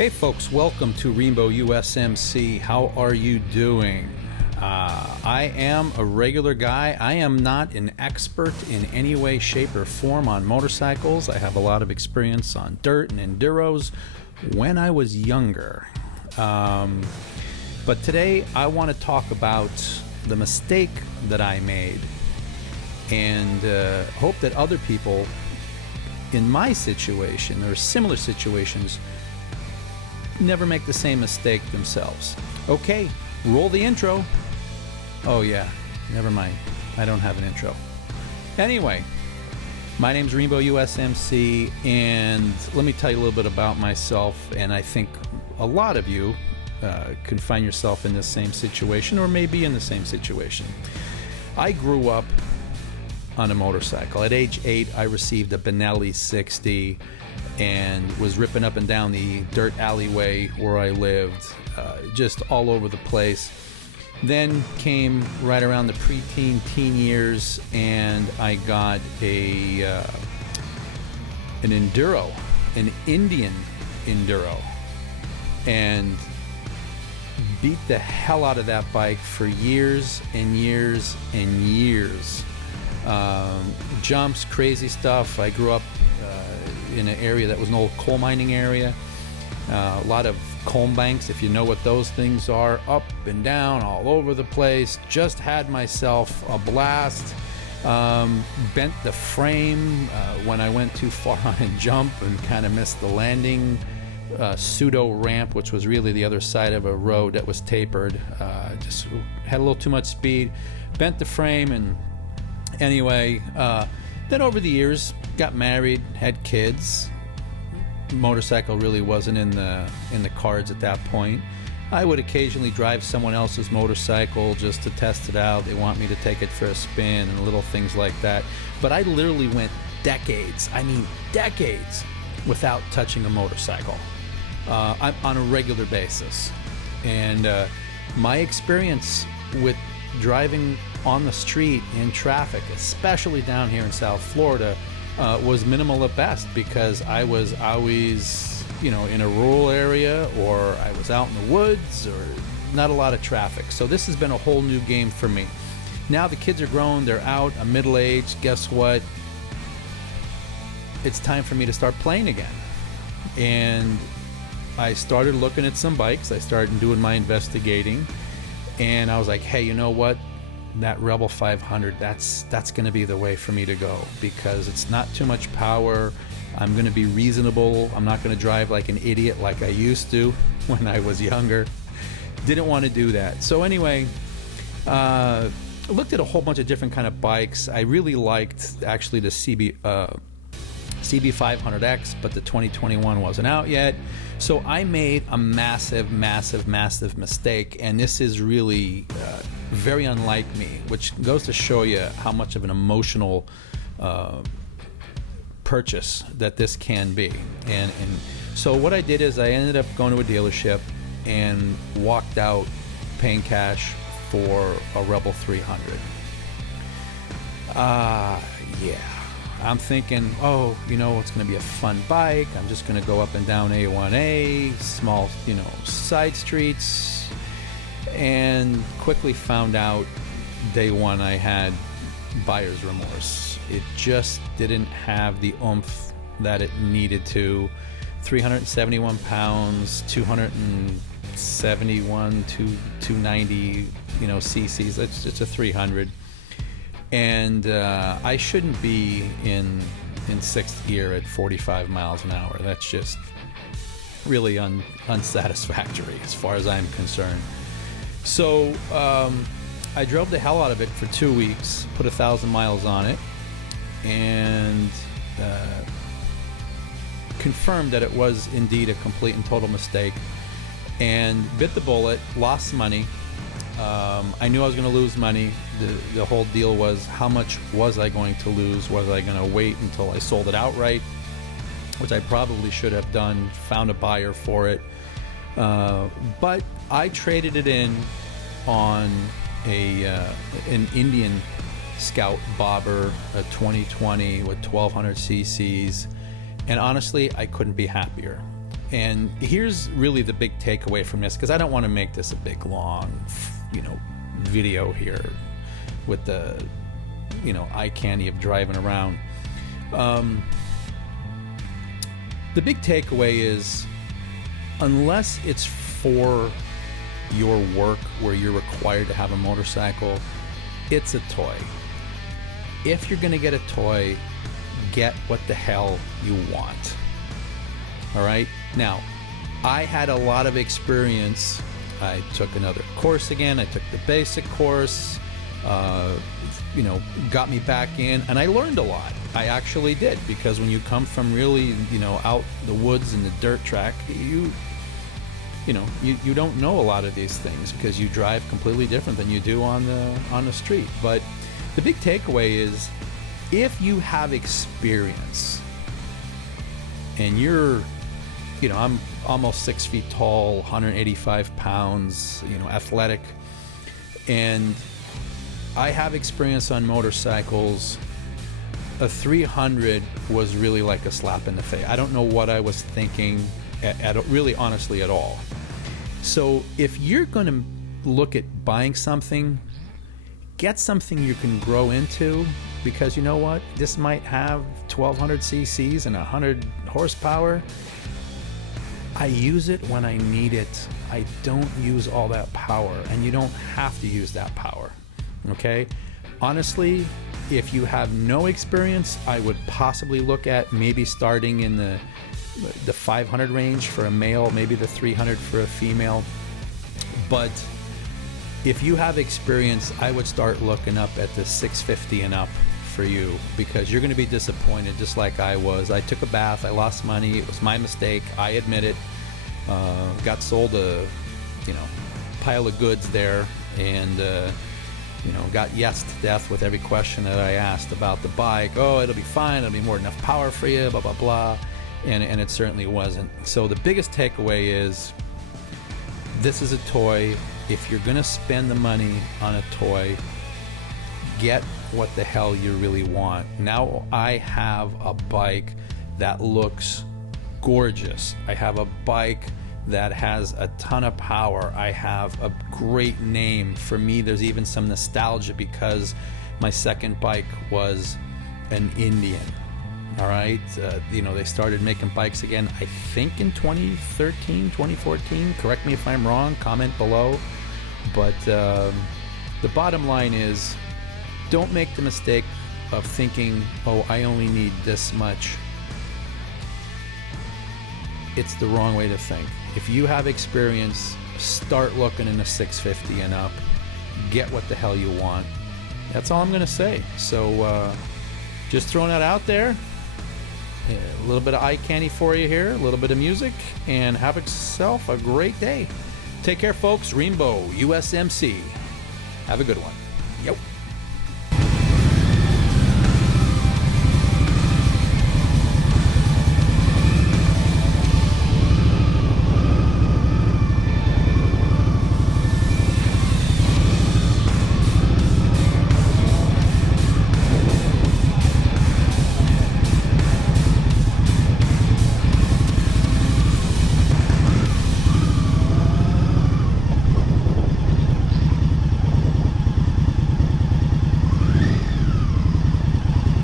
Hey folks, welcome to Rainbow USMC. How are you doing? I am a regular guy. I am not an expert in any way, shape, or form on motorcycles. I have a lot of experience on dirt and enduros when I was younger. But today I want to talk about the mistake that I made and hope that other people in my situation or similar situations never make the same mistake themselves. Okay, roll the intro. Oh yeah, never mind. I don't have an intro. Anyway, my name's Rainbow USMC, and let me tell you a little bit about myself, and I think a lot of you can find yourself in the same situation or maybe in the same situation. I grew up on a motorcycle. At age 8, I received a Benelli 60 and was ripping up and down the dirt alleyway where I lived, just all over the place. Then came right around the preteen, teen years, and I got an enduro, an Indian enduro, and beat the hell out of that bike for years and years and years. Jumps, crazy stuff. I grew up in an area that was an old coal mining area. A lot of comb banks, if you know what those things are, up and down all over the place. Just had myself a blast. Bent the frame when I went too far on a jump and kind of missed the landing pseudo ramp, which was really the other side of a road that was tapered. Just had a little too much speed. Bent the frame, and anyway, then over the years got married, had kids. Motorcycle really wasn't in the cards at that point. I would occasionally drive someone else's motorcycle just to test it out. They want me to take it for a spin and little things like that. But I literally went decades without touching a motorcycle on a regular basis. And my experience with driving on the street in traffic, especially down here in South Florida, was minimal at best, because I was always, in a rural area, or I was out in the woods, or not a lot of traffic. So this has been a whole new game for me. Now the kids are grown, they're out, I'm middle-aged. Guess what? It's time for me to start playing again. And I started looking at some bikes. I started doing my investigating, and I was like, hey, you know what? That Rebel 500, that's going to be the way for me to go, because it's not too much power. I'm going to be reasonable. I'm not going to drive like an idiot like I used to when I was younger. Didn't want to do that. So anyway, I looked at a whole bunch of different kind of bikes. I really liked actually the CB500X, but the 2021 wasn't out yet. So I made a massive mistake, and this is really very unlike me, which goes to show you how much of an emotional purchase that this can be. And so what I did is I ended up going to a dealership and walked out paying cash for a Rebel 300. Yeah. I'm thinking, oh, it's going to be a fun bike. I'm just going to go up and down A1A, small, side streets. And quickly found out day one I had buyer's remorse. It just didn't have the oomph that it needed to. 371 pounds, 271, 290, cc's. It's a 300. And I shouldn't be in sixth gear at 45 miles an hour. That's just really unsatisfactory as far as I'm concerned. So I drove the hell out of it for 2 weeks, put 1,000 miles on it, and confirmed that it was indeed a complete and total mistake, and bit the bullet, lost money. I knew I was going to lose money. The whole deal was, how much was I going to lose? Was I going to wait until I sold it outright, which I probably should have done, found a buyer for it. But I traded it in on an Indian Scout Bobber, a 2020 with 1,200 cc's, and honestly, I couldn't be happier. And here's really the big takeaway from this, because I don't want to make this a big long, video here with the, eye candy of driving around. The big takeaway is, unless it's for your work where you're required to have a motorcycle, it's a toy. If you're going to get a toy, get what the hell you want. All right? Now, I had a lot of experience. I took another course again. I took the basic course, got me back in, and I learned a lot. I actually did, because when you come from really, out the woods and the dirt track, you don't know a lot of these things, because you drive completely different than you do on the street. But the big takeaway is, if you have experience and you're, I'm almost 6 feet tall, 185 pounds, athletic, and I have experience on motorcycles. A 300 was really like a slap in the face. I don't know what I was thinking really honestly at all. So if you're going to look at buying something, get something you can grow into, because you know what? This might have 1200 cc's and 100 horsepower. I use it when I need it. I don't use all that power, and you don't have to use that power. Okay? Honestly, if you have no experience, I would possibly look at maybe starting in the 500 range for a male, maybe the 300 for a female. But if you have experience, I would start looking up at the 650 and up for you, because you're going to be disappointed just like I was. I took a bath, I lost money, it was my mistake, I admit it. Got sold a pile of goods there, and got yes to death with every question that I asked about the bike. Oh, it'll be fine, it'll be more than enough power for you, blah blah blah. And it certainly wasn't. So the biggest takeaway is, this is a toy. If you're gonna spend the money on a toy, get what the hell you really want. Now I have a bike that looks gorgeous. I have a bike that has a ton of power. I have a great name. For me, there's even some nostalgia, because my second bike was an Indian. All right, they started making bikes again, I think in 2013, 2014. Correct me if I'm wrong, comment below. But the bottom line is, don't make the mistake of thinking, oh, I only need this much. It's the wrong way to think. If you have experience, start looking in the 650 and up. Get what the hell you want. That's all I'm going to say. So just throwing that out there. A little bit of eye candy for you here, a little bit of music, and have yourself a great day. Take care, folks. Rainbow USMC. Have a good one. Yep.